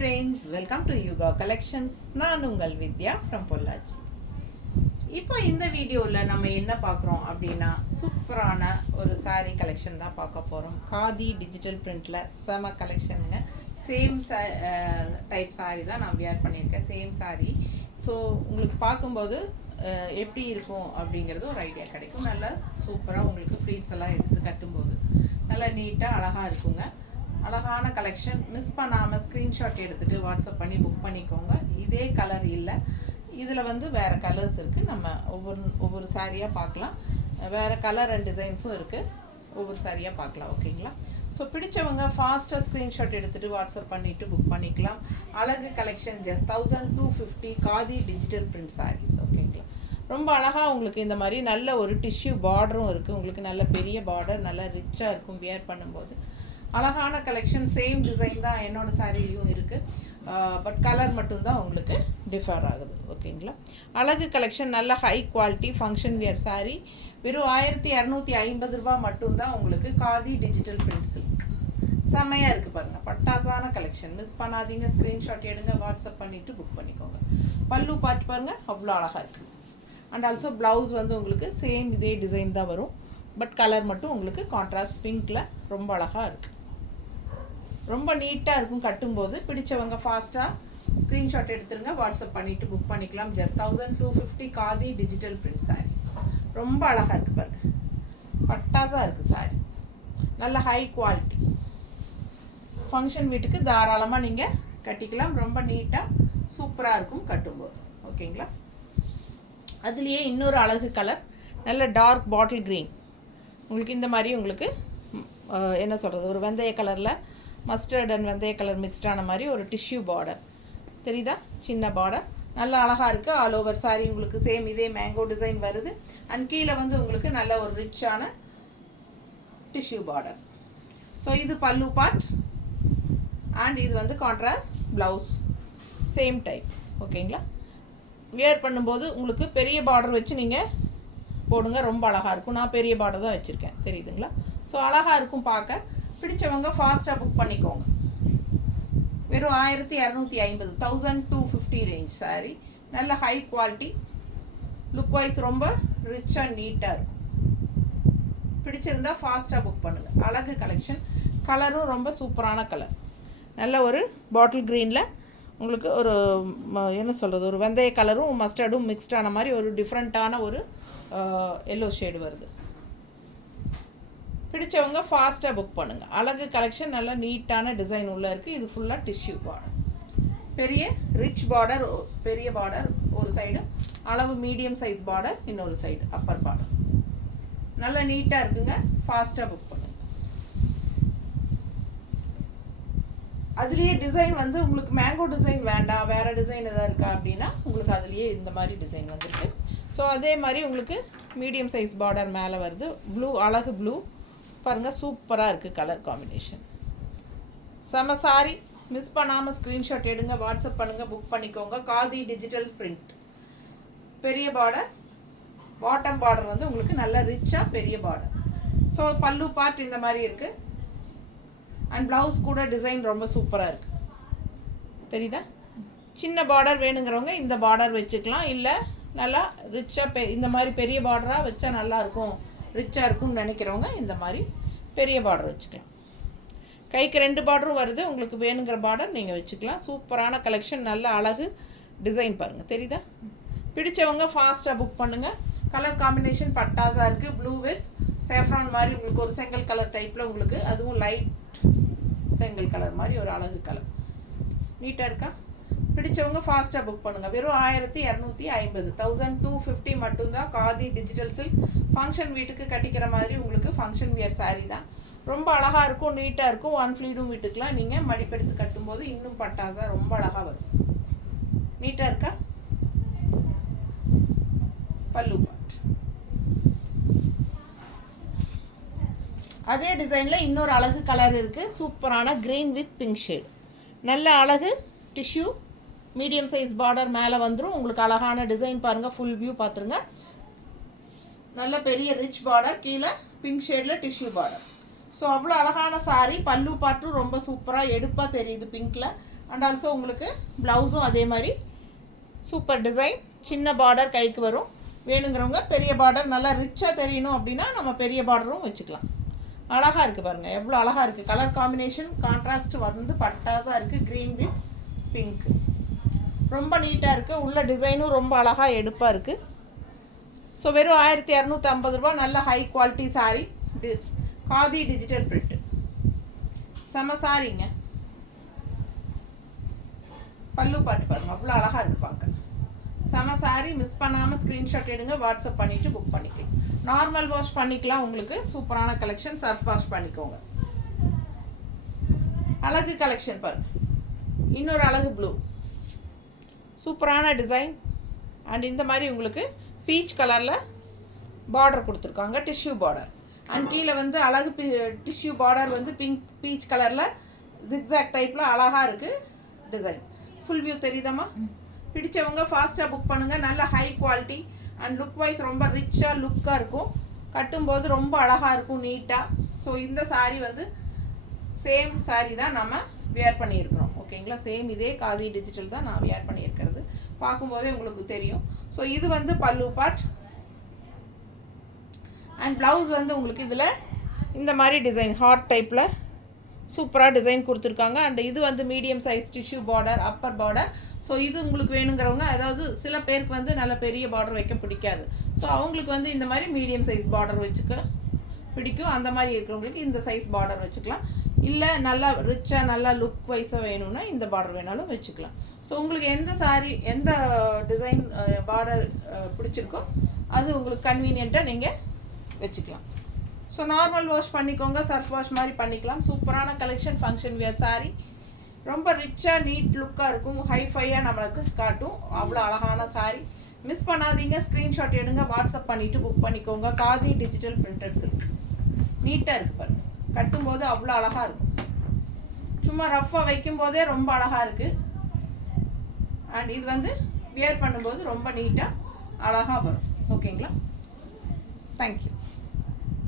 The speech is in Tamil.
friends, welcome to Yuga Collections. நான் உங்கள் வித்யா from பொள்ளாச்சி. இப்போ இந்த வீடியோவில் நம்ம என்ன பார்க்குறோம் அப்படின்னா சூப்பரான ஒரு saree கலெக்ஷன் தான் பார்க்க போகிறோம். காதி டிஜிட்டல் பிரிண்டில் செம கலெக்ஷனுங்க. சேம் டைப் saree தான் நான் வியர் பண்ணியிருக்கேன், சேம் saree. ஸோ உங்களுக்கு பார்க்கும்போது எப்படி இருக்கும் அப்படிங்கிறது ஒரு ஐடியா கிடைக்கும். நல்லா சூப்பராக உங்களுக்கு ஃப்ளீட்ஸ் எல்லாம் எடுத்து கட்டும்போது நல்லா நீட்டாக அழகாக இருக்குங்க. அழகான கலெக்ஷன். மிஸ் பண்ணாமல் ஸ்க்ரீன்ஷாட் எடுத்துகிட்டு வாட்ஸ்அப் பண்ணி புக் பண்ணிக்கோங்க. இதே கலர் இல்லை, இதில் வேறு கலர்ஸ் இருக்குது. நம்ம ஒவ்வொரு சாரியாக பார்க்கலாம். வேறு கலர் அண்ட் டிசைன்ஸும் இருக்குது, ஒவ்வொரு சாரியாக பார்க்கலாம். ஓகேங்களா? ஸோ பிடிச்சவங்க ஃபாஸ்ட்டாக ஸ்க்ரீன்ஷாட் எடுத்துகிட்டு வாட்ஸ்அப் பண்ணிவிட்டு புக் பண்ணிக்கலாம். அழகு collection just 1250 khadi digital print sarees. ஓகேங்களா? ரொம்ப அழகாக உங்களுக்கு இந்த மாதிரி நல்ல ஒரு டிஷ்யூ பார்டரும் இருக்குது. உங்களுக்கு நல்ல பெரிய பார்டர், நல்லா ரிச்சாக இருக்கும் வியர் பண்ணும்போது. அழகான கலெக்ஷன். சேம் டிசைன் தான் என்னோடய சாரிலையும் இருக்குது, பட் கலர் மட்டும்தான் உங்களுக்கு டிஃபர் ஆகுது. ஓகேங்களா? அழகு கலெக்ஷன், நல்ல high quality function wear sari. வெறும் 1250 ரூபா மட்டும்தான் உங்களுக்கு. காதி டிஜிட்டல் பிரிண்ட் சில்க் செம்மையாக இருக்குது பாருங்கள். பட்டாசான கலெக்ஷன். மிஸ் பண்ணாதீங்க, ஸ்க்ரீன்ஷாட் எடுங்க, வாட்ஸ்அப் பண்ணிவிட்டு புக் பண்ணிக்கோங்க. பல்லு பார்த்து பாருங்கள், அவ்வளோ அழகாக இருக்குது. அண்ட் ஆல்சோ ப்ளவுஸ் உங்களுக்கு சேம் இதே டிசைன் தான் வரும், பட் கலர் மட்டும் உங்களுக்கு கான்ட்ராஸ்ட் பிங்க்கில் ரொம்ப அழகாக இருக்குது. ரொம்ப நீட்டாக இருக்கும் கட்டும்போது. பிடிச்சவங்க ஃபாஸ்ட்டாக ஸ்க்ரீன்ஷாட் எடுத்துருங்க, வாட்ஸ்அப் பண்ணிவிட்டு புக் பண்ணிக்கலாம். Just 1250 khadi digital print sarees. ரொம்ப அழகாக இருக்குது பாருங்கள், பட்டாசாக இருக்குது சாரீ. நல்ல ஹை குவாலிட்டி ஃபங்க்ஷன் வீட்டுக்கு தாராளமாக நீங்கள் கட்டிக்கலாம். ரொம்ப நீட்டாக சூப்பராக இருக்கும் கட்டும்போது. ஓகேங்களா? அதுலேயே இன்னொரு அழகு கலர், நல்ல டார்க் பாட்டில் க்ரீன். உங்களுக்கு இந்த மாதிரி உங்களுக்கு என்ன சொல்கிறது, ஒரு வெந்தய கலரில் மஸ்டர்ட் அண்ட் வெந்தய கலர் மிக்ஸ்டான மாதிரி ஒரு டிஷ்யூ பார்டர் தெரியுதா? சின்ன பார்டர், நல்லா அழகாக இருக்குது. ஆல் ஓவர் சாரீ உங்களுக்கு சேம் இதே மேங்கோ டிசைன் வருது. அண்ட் கீழே உங்களுக்கு நல்ல ஒரு ரிச்சான டிஷ்யூ பார்டர். ஸோ இது பல்லு பார்ட் அண்ட் இது கான்ட்ராஸ்ட் ப்ளவுஸ், சேம் டைப். ஓகேங்களா? வியர் பண்ணும்போது உங்களுக்கு பெரிய பார்டர் வச்சு நீங்கள் போடுங்க, ரொம்ப அழகாக இருக்கும். நான் பெரிய பார்டர் தான் வச்சுருக்கேன், தெரியுதுங்களா? ஸோ அழகாக இருக்கும் பார்க்க. பிடிச்சவங்க ஃபாஸ்ட்டாக புக் பண்ணிக்கோங்க. வெறும் 1250, 1250 ரேஞ்ச் சாரீ. நல்ல ஹை குவாலிட்டி, லுக் வைஸ் ரொம்ப ரிச்சாக நீட்டாக இருக்கும். பிடிச்சிருந்தா ஃபாஸ்ட்டாக புக் பண்ணுங்கள். அழகு கலெக்ஷன். கலரும் ரொம்ப சூப்பரான கலர். நல்ல ஒரு பாட்டில் க்ரீனில் உங்களுக்கு ஒரு என்ன சொல்கிறது, ஒரு வெந்தய கலரும் மஸ்டர்டும் மிக்ஸ்டான மாதிரி ஒரு டிஃப்ரெண்ட்டான ஒரு எல்லோ ஷேடு வருது. பிடிச்சவங்க ஃபாஸ்ட்டாக புக் பண்ணுங்கள். அழகு கலெக்ஷன். நல்லா நீட்டான டிசைன் உள்ளே இருக்குது. இது ஃபுல்லாக டிஷ்யூ பார்டர், பெரிய ரிச் பார்டர், பெரிய பார்டர் ஒரு சைடு, அளவு மீடியம் சைஸ் பார்டர் இன்னொரு சைடு, அப்பர் பார்டர். நல்லா நீட்டாக இருக்குங்க. ஃபாஸ்ட்டாக புக் பண்ணுங்கள். அதுலேயே டிசைன் உங்களுக்கு மேங்கோ டிசைன் வேண்டாம், வேறு டிசைன் எதாவது இருக்கா அப்படின்னா உங்களுக்கு அதுலேயே இந்த மாதிரி டிசைன் வந்துருக்கு. ஸோ அதே மாதிரி உங்களுக்கு மீடியம் சைஸ் பார்டர் மேலே வருது. ப்ளூ, அழகு ப்ளூ பாருங்கள், சூப்பராக இருக்குது கலர் காம்பினேஷன். செம சாரி. மிஸ் பண்ணாமல் ஸ்க்ரீன்ஷாட் எடுங்க, வாட்ஸ்அப் பண்ணுங்கள், புக் பண்ணிக்கோங்க. காதி டிஜிட்டல் பிரிண்ட், பெரிய பார்டர், பாட்டம் பார்டர் உங்களுக்கு நல்ல ரிச்சாக பெரிய பார்டர். ஸோ பல்லு பார்ட் இந்த மாதிரி இருக்குது. அண்ட் ப்ளவுஸ் கூட டிசைன் ரொம்ப சூப்பராக இருக்குது, தெரியுதா? சின்ன பார்டர் வேணுங்கிறவங்க இந்த பார்டர் வச்சுக்கலாம். இல்லை நல்லா ரிச்சாக இந்த மாதிரி பெரிய பார்டராக வச்சா நல்லாயிருக்கும், ரிச்சாக இருக்கும்னு நினைக்கிறவங்க இந்த மாதிரி பெரிய பார்டர் வச்சுக்கலாம். கைக்கு 2 பார்டரும் வருது. உங்களுக்கு வேணுங்கிற பார்டர் நீங்கள் வச்சுக்கலாம். சூப்பரான கலெக்ஷன். நல்ல அழகு டிசைன் பாருங்கள், தெரியுதா? பிடிச்சவங்க ஃபாஸ்ட்டாக புக் பண்ணுங்கள். கலர் காம்பினேஷன் பட்டாஸாக இருக்குது. ப்ளூ வித் சேஃப்ரான் மாதிரி உங்களுக்கு ஒரு செங்கல் கலர் டைப்பில் உங்களுக்கு, அதுவும் லைட் செங்கல் கலர் மாதிரி ஒரு அழகு கலர். நீட்டாக இருக்கா? பிடிச்சவங்க ஃபாஸ்ட்டாக புக் பண்ணுங்கள். வெறும் 1250, 1250 மட்டும்தான். Khadi digital silk. ஃபங்க்ஷன் வீட்டுக்கு கட்டிக்கிற மாதிரி உங்களுக்கு ஃபங்க்ஷன் வியர் சாரீ தான். ரொம்ப அழகாக இருக்கும், நீட்டாக இருக்கும். ஒன் ஃப்ளீடும் வீட்டுக்கெலாம் நீங்கள் மடிப்பெடுத்து கட்டும்போது இன்னும் பட்டாசாக ரொம்ப அழகாக வரும். நீட்டாக இருக்கா? பல்லு பார்ட். அதே டிசைனில் இன்னொரு அழகு கலர் இருக்குது. சூப்பரான க்ரீன் வித் பிங்க் ஷேடு. நல்ல அழகு டிஷ்யூ, மீடியம் சைஸ் பார்டர் மேலே வந்துடும். உங்களுக்கு அழகான டிசைன் பாருங்கள். ஃபுல் வியூ பார்த்துருங்க. நல்ல பெரிய ரிச் பார்டர், கீழே பிங்க் ஷேடில் டிஷ்யூ பார்டர். ஸோ அவ்வளோ அழகான சாரீ. பல்லு பார்ட்டும் ரொம்ப சூப்பராக எடுப்பாக தெரியுது பிங்க்கில். அண்ட் ஆல்சோ உங்களுக்கு ப்ளவுஸும் அதே மாதிரி சூப்பர் டிசைன், சின்ன பார்டர் கைக்கு வரும். வேணுங்கிறவங்க பெரிய பார்டர் நல்லா ரிச்சாக தெரியணும் அப்படின்னா நம்ம பெரிய பார்டரும் வச்சுக்கலாம். அழகாக இருக்குது பாருங்கள், எவ்வளோ அழகாக இருக்குது. கலர் காம்பினேஷன் கான்ட்ராஸ்ட் வந்து பட்டாஸாக இருக்குது. க்ரீன் வித் பிங்க் ரொம்ப நீட்டாக இருக்குது. உள்ள டிசைனும் ரொம்ப அழகாக எடுப்பாக இருக்குது. ஸோ வெறும் 1250 ரூபா. நல்ல high quality sari. Khadi digital print செம சாரிங்க. பல்லு பாட்டு பாருங்கள், அவ்வளோ அழகாக இருக்குது பார்க்க. செம சாரி. மிஸ் பண்ணாமல் ஸ்க்ரீன்ஷாட் எடுங்க, வாட்ஸ்அப் பண்ணிவிட்டு புக் பண்ணிக்கலாம். நார்மல் வாஷ் பண்ணிக்கலாம். உங்களுக்கு சூப்பரான கலெக்ஷன். சர்ஃப் வாஷ் பண்ணிக்கோங்க. அழகு கலெக்ஷன் பாருங்கள். இன்னொரு அழகு ப்ளூ, சூப்பரான டிசைன். அண்ட் இந்த மாதிரி உங்களுக்கு பீச் கலரில் பார்டர் கொடுத்துருக்காங்க, டிஷ்யூ பார்டர். அண்ட் கீழே வந்து அழகு டிஷ்யூ பார்டர் வந்து பிங்க் பீச் கலரில் ஜிக்ஸாக் டைப்பில் அழகாக இருக்குது டிசைன். Full view தெரியுதம்மா? பிடிச்சவங்க ஃபாஸ்ட்டாக புக் பண்ணுங்கள். நல்ல high quality and look wise ரொம்ப ரிச்சாக லுக்காக இருக்கும். கட்டும்போது ரொம்ப அழகாக இருக்கும், நீட்டாக. ஸோ இந்த சாரீ வந்து சேம் சாரீ தான் நம்ம வியர் பண்ணியிருக்கிறோம். ஓகேங்களா? சேம் இதே காதி டிஜிட்டல் தான் நான் வியர் பண்ணியிருக்கிறது. பார்க்கும்போதே உங்களுக்கு தெரியும். ஸோ இது வந்து பல்லு பார்ட். அண்ட் ப்ளவுஸ் வந்து உங்களுக்கு இதில் இந்த மாதிரி டிசைன் ஹார்ட் டைப்பில் சூப்பராக டிசைன் கொடுத்துருக்காங்க. அண்ட் இது வந்து medium size tissue border, Appar border. So இது உங்களுக்கு வேணுங்கிறவங்க, அதாவது சில பேருக்கு வந்து நல்ல பெரிய பார்டர் வைக்க பிடிக்காது. ஸோ அவங்களுக்கு வந்து இந்த மாதிரி மீடியம் சைஸ் பார்டர் வச்சுக்க பிடிக்கும். அந்த மாதிரி இருக்கிறவங்களுக்கு இந்த சைஸ் பார்டர் வச்சுக்கலாம். இல்லை நல்லா ரிச்சாக நல்லா லுக் வைஸாக வேணும்னா இந்த பார்டர் வேணாலும் வச்சுக்கலாம். ஸோ உங்களுக்கு எந்த சாரீ எந்த டிசைன் பார்டர் பிடிச்சிருக்கோ அது உங்களுக்கு கன்வீனியண்ட்டாக நீங்கள் வச்சுக்கலாம். ஸோ நார்மல் வாஷ் பண்ணிக்கோங்க, சர்ஃப் வாஷ் மாதிரி பண்ணிக்கலாம். சூப்பரான கலெக்ஷன். ஃபங்க்ஷன் வியர் சாரீ ரொம்ப ரிச்சாக நீட் லுக்காக இருக்கும். ஹைஃபையாக நம்மளுக்கு காட்டும். அவ்வளோ அழகான சாரீ. மிஸ் பண்ணாதீங்க. ஸ்க்ரீன்ஷாட் எடுங்க, வாட்ஸ்அப் பண்ணிவிட்டு புக் பண்ணிக்கோங்க. காதி டிஜிட்டல் பிரிண்டட் சில்க் நீட்டாக இருக்குது பாருங்கள். கட்டும்போது அவ்வளோ அழகாக இருக்கும். சும்மா ரஃப்பாக வைக்கும்போதே ரொம்ப அழகாக இருக்குது. அண்ட் இது வந்து வியர் பண்ணும்போது ரொம்ப நீட்டாக அழகாக வரும். ஓகேங்களா? தேங்க்யூ.